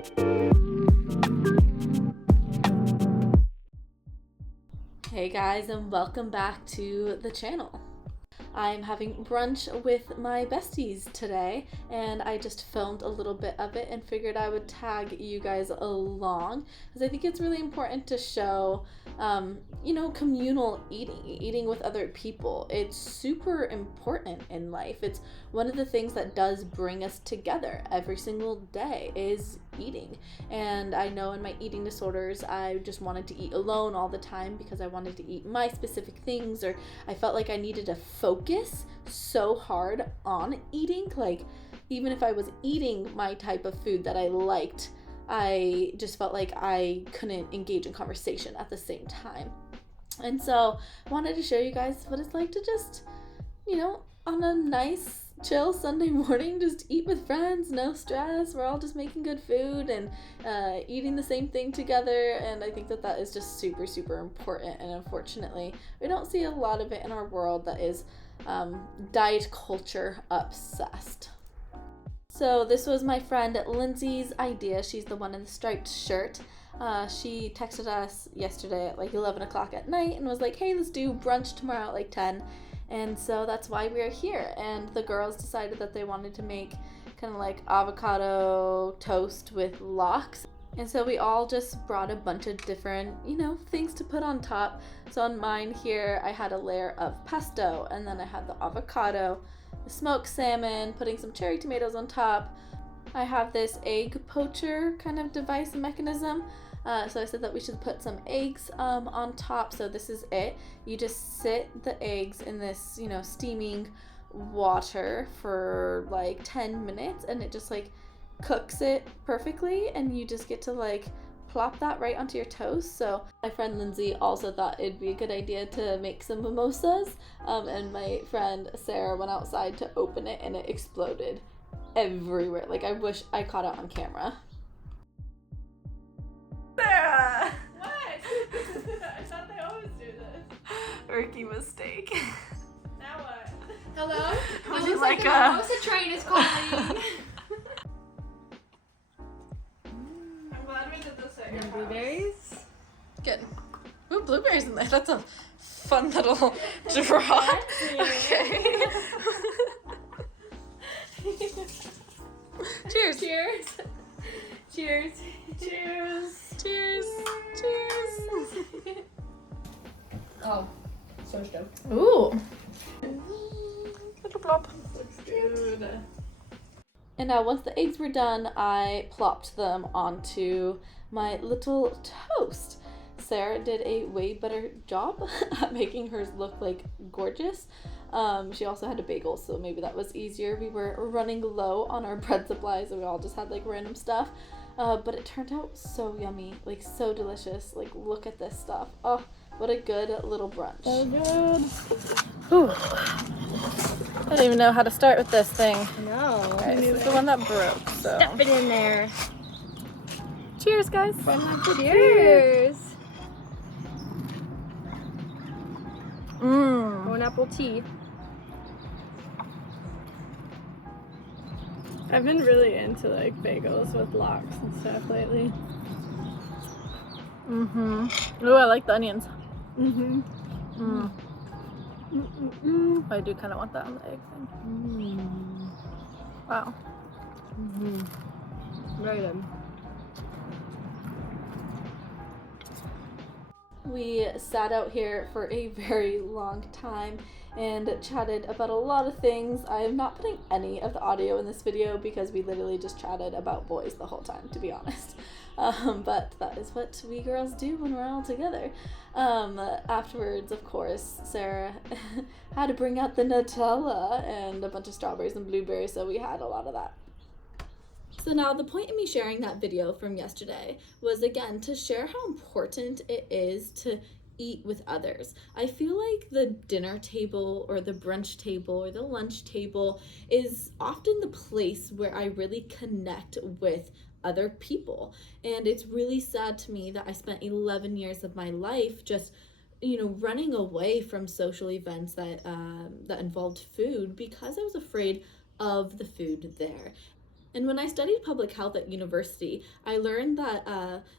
Hey guys, and welcome back to the channel. I'm having brunch with my besties today, and I just filmed a little bit of it and figured I would tag you guys along because I think it's really important to show, communal eating with other people. It's super important in life. It's one of the things that does bring us together every single day is eating. And I know in my eating disorders, I just wanted to eat alone all the time because I wanted to eat my specific things, or I felt like I needed to focus so hard on eating. Like, even if I was eating my type of food that I liked, I just felt like I couldn't engage in conversation at the same time. And so I wanted to show you guys what it's like to just, on a nice chill Sunday morning, just eat with friends, no stress. We're all just making good food and eating the same thing together, and I think that is just super, super important. And unfortunately, we don't see a lot of it in our world that is diet culture obsessed. So this was my friend Lindsay's idea. She's the one in the striped shirt. She texted us yesterday at like 11 o'clock at night and was like, hey, let's do brunch tomorrow at like 10. And so that's why we're here. And the girls decided that they wanted to make kind of like avocado toast with lox. And so we all just brought a bunch of different, things to put on top. So on mine here, I had a layer of pesto, and then I had the avocado, the smoked salmon, putting some cherry tomatoes on top. I have this egg poacher kind of device mechanism. So I said that we should put some eggs on top. So this is it. You just sit the eggs in this, steaming water for like 10 minutes, and it just like cooks it perfectly, and you just get to like plop that right onto your toast. So my friend Lindsay also thought it'd be a good idea to make some mimosas, and my friend Sarah went outside to open it, and it exploded everywhere. Like, I wish I caught it on camera. Sarah! What? I thought they always do this. Rookie mistake. Now what? Hello? Would It you looks like a mimosa train is calling. I'm glad we did this at your house. Blueberries? Good. Ooh, blueberries in there. That's a fun little drop. Okay. Cheers. Cheers. Cheers. Cheers. Cheers. Cheers. Oh, so stoked. Ooh. Little plop. Looks good. And now once the eggs were done, I plopped them onto my little toast. Sarah did a way better job at making hers look like gorgeous. She also had a bagel, so maybe that was easier. We were running low on our bread supplies, and we all just had like random stuff. But it turned out so yummy, like so delicious. Like, look at this stuff. Oh, what a good little brunch. So good. Ooh. I don't even know how to start with this thing. No. Alright, this is the one that broke, so. Stuff it in there. Cheers, guys. Cheers. Mmm. Apple tea. I've been really into like bagels with lox and stuff lately. Mm-hmm. Ooh, I like the onions. Mm-hmm. Mm. Mm-mm-mm. I do kind of want that on the egg thing. Mm. Wow. Mm-hmm. Very good. We sat out here for a very long time and chatted about a lot of things. I am not putting any of the audio in this video because we literally just chatted about boys the whole time, to be honest. But that is what we girls do when we're all together. Afterwards, of course, Sarah had to bring out the Nutella and a bunch of strawberries and blueberries, so we had a lot of that. So now the point of me sharing that video from yesterday was, again, to share how important it is to eat with others. I feel like the dinner table or the brunch table or the lunch table is often the place where I really connect with other people. And it's really sad to me that I spent 11 years of my life just running away from social events that involved food because I was afraid of the food there. And when I studied public health at university, I learned that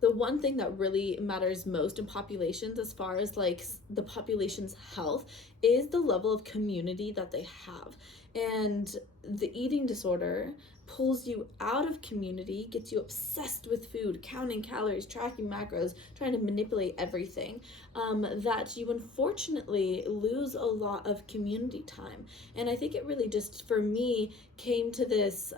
the one thing that really matters most in populations, as far as like the population's health, is the level of community that they have. And the eating disorder pulls you out of community, gets you obsessed with food, counting calories, tracking macros, trying to manipulate everything, that you unfortunately lose a lot of community time. And I think it really just, for me, came to this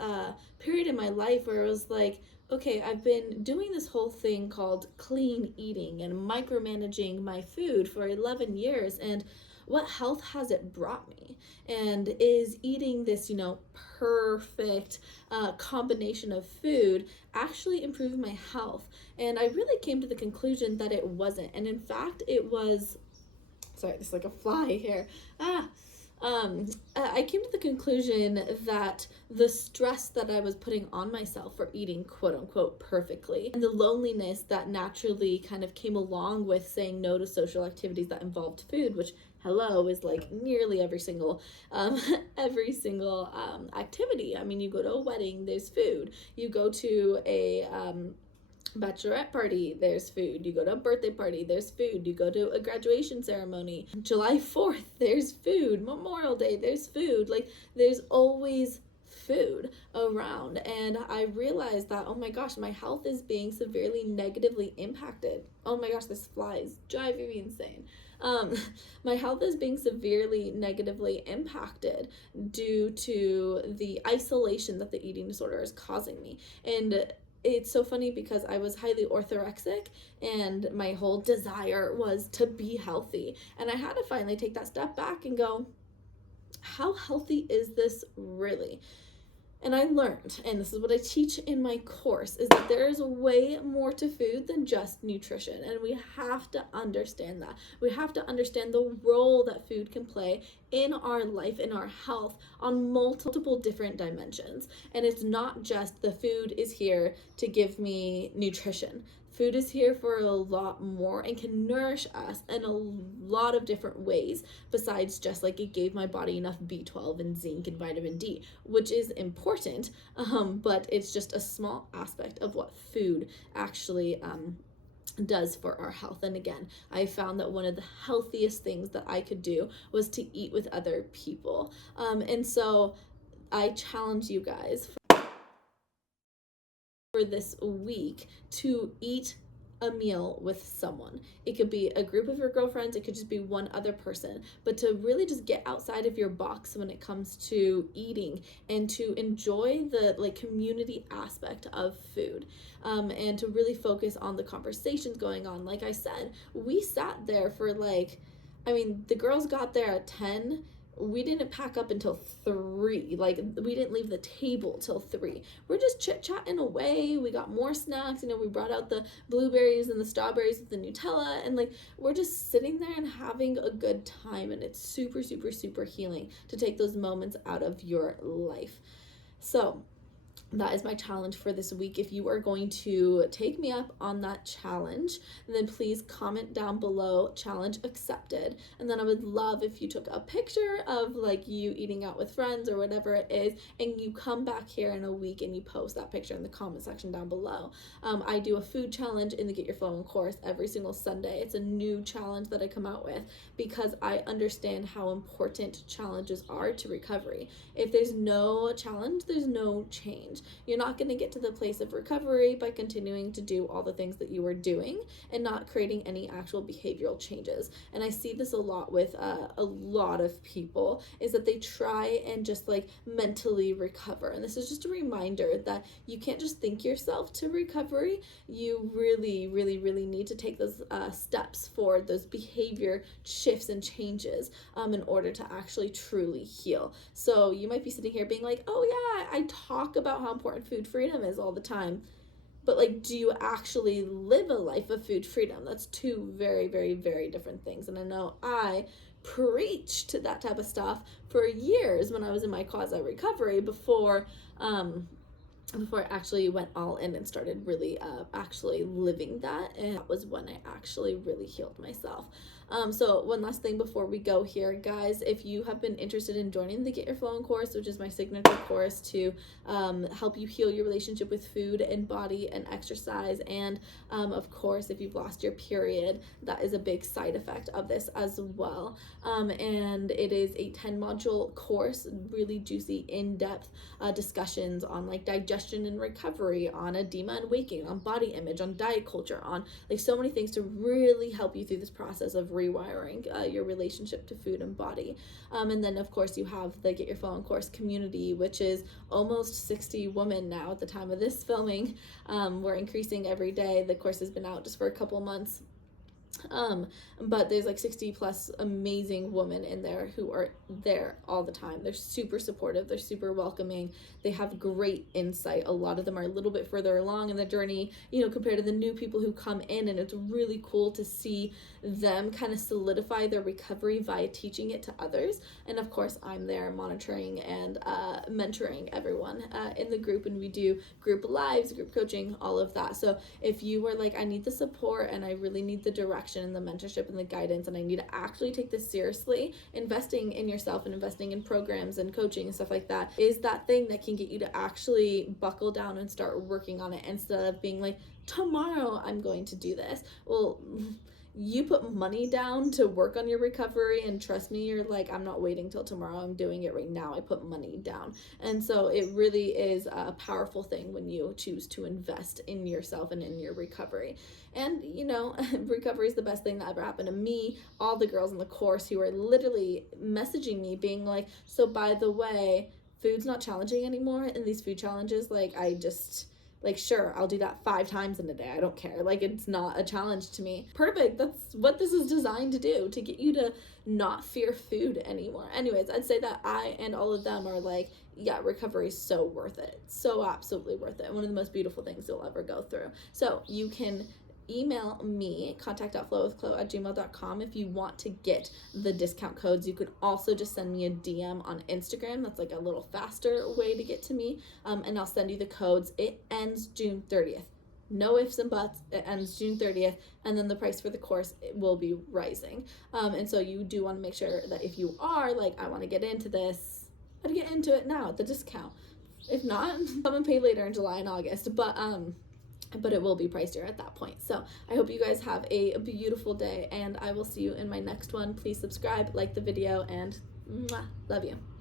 period in my life where it was like, okay, I've been doing this whole thing called clean eating and micromanaging my food for 11 years, and what health has it brought me? And is eating this, perfect combination of food actually improving my health? And I really came to the conclusion that it wasn't. And in fact, it was, sorry, there's like a fly here. I came to the conclusion that the stress that I was putting on myself for eating quote unquote perfectly, and the loneliness that naturally kind of came along with saying no to social activities that involved food, which is like nearly every single activity. I mean, you go to a wedding, there's food. You go to a bachelorette party, there's food. You go to a birthday party, there's food. You go to a graduation ceremony, July 4th, there's food. Memorial Day, there's food. Like, there's always food around. And I realized that, oh my gosh, my health is being severely negatively impacted. Oh my gosh, this fly is driving me insane. My health is being severely negatively impacted due to the isolation that the eating disorder is causing me. And it's so funny because I was highly orthorexic and my whole desire was to be healthy. And I had to finally take that step back and go, how healthy is this really? And I learned, and this is what I teach in my course, is that there is way more to food than just nutrition. And we have to understand that. We have to understand the role that food can play in our life, in our health, on multiple different dimensions. And it's not just the food is here to give me nutrition. Food is here for a lot more and can nourish us in a lot of different ways besides just like it gave my body enough B12 and zinc and vitamin D, which is important, but it's just a small aspect of what food actually does for our health. And again, I found that one of the healthiest things that I could do was to eat with other people. And so I challenge you guys for this week to eat a meal with someone. It could be a group of your girlfriends, it could just be one other person, but to really just get outside of your box when it comes to eating and to enjoy the like community aspect of food, and to really focus on the conversations going on. Like I said, we sat there for the girls got there at 10. We didn't pack up until 3. Like, we didn't leave the table till 3. We're just chit-chatting away. We got more snacks. We brought out the blueberries and the strawberries with the Nutella. And, like, we're just sitting there and having a good time. And it's super, super, super healing to take those moments out of your life. So that is my challenge for this week. If you are going to take me up on that challenge, then please comment down below, challenge accepted. And then I would love if you took a picture of like you eating out with friends or whatever it is, and you come back here in a week and you post that picture in the comment section down below. I do a food challenge in the Get Your Flowing course every single Sunday. It's a new challenge that I come out with because I understand how important challenges are to recovery. If there's no challenge, there's no change. You're not going to get to the place of recovery by continuing to do all the things that you were doing and not creating any actual behavioral changes. And I see this a lot with a lot of people, is that they try and just like mentally recover. And this is just a reminder that you can't just think yourself to recovery. You really, really, really need to take those steps forward, those behavior shifts and changes in order to actually truly heal. So you might be sitting here being like, oh yeah, I talk about how important food freedom is all the time, but like, do you actually live a life of food freedom? That's two very, very, very different things. And I know I preached that type of stuff for years when I was in my quasi recovery before before I actually went all in and started really actually living that, and that was when I actually really healed myself. So one last thing before we go here, guys, if you have been interested in joining the Get Your Flow On course, which is my signature course to help you heal your relationship with food and body and exercise, and of course, if you've lost your period, that is a big side effect of this as well. And it is a 10-module course, really juicy, in-depth discussions on like digestion and recovery, on edema and waking, on body image, on diet culture, on like so many things to really help you through this process of rewiring your relationship to food and body. And then of course you have the Get Your Flow On course community, which is almost 60 women now at the time of this filming. We're increasing every day. The course has been out just for a couple months. But there's like 60 plus amazing women in there who are there all the time. They're super supportive, they're super welcoming, they have great insight. A lot of them are a little bit further along in the journey, you know, compared to the new people who come in, and it's really cool to see them kind of solidify their recovery via teaching it to others. And of course I'm there monitoring and mentoring everyone in the group, and we do group lives, group coaching, all of that. So if you were like, I need the support and I really need the direction and the mentorship and the guidance, and I need to actually take this seriously, investing in yourself and investing in programs and coaching and stuff like that is that thing that can get you to actually buckle down and start working on it, instead of being like, tomorrow I'm going to do this. Well, you put money down to work on your recovery, and trust me, you're like, I'm not waiting till tomorrow, I'm doing it right now. I put money down. And so it really is a powerful thing when you choose to invest in yourself and in your recovery. And you know, recovery is the best thing that ever happened to me. All the girls in the course who are literally messaging me being like, so by the way, food's not challenging anymore, and these food challenges, like, I just, like, sure, I'll do that 5 times in a day. I don't care. Like, it's not a challenge to me. Perfect. That's what this is designed to do, to get you to not fear food anymore. Anyways, I'd say that I and all of them are like, yeah, recovery is so worth it. So absolutely worth it. One of the most beautiful things you'll ever go through. So you can email me, contact.flowwithchloe@gmail.com, if you want to get the discount codes. You could also just send me a DM on Instagram. That's like a little faster way to get to me, and I'll send you the codes. It ends June 30th. No ifs and buts. It ends June 30th, and then the price for the course will be rising. And so you do want to make sure that if you are like, I want to get into this, I'd get into it now at the discount. If not, come and pay later in July and August. But it will be pricier at that point. So I hope you guys have a beautiful day, and I will see you in my next one. Please subscribe, like the video, and mwah, love you.